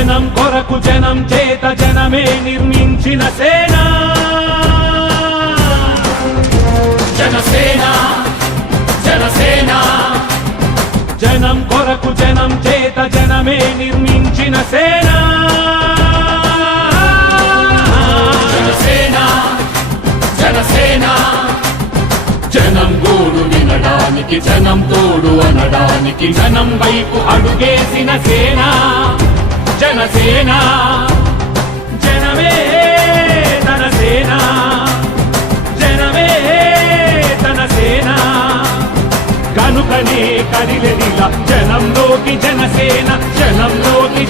జనం కొరకు జనం చేత జనమే నిర్మించిన సేన జనసేన జనసేన జనం కొరకు జనం చేత జనమే నిర్మించిన సేన జనసేన జనసేన జనం గోడు వినడానికి జనం తోడు అనడానికి జనం వైపు అడుగేసిన సేన జనసేన జనమే తన సేన జనమే తన సేన కనుకనే కదిలెదిలా జనంలోకి జనసేన జనంలోకి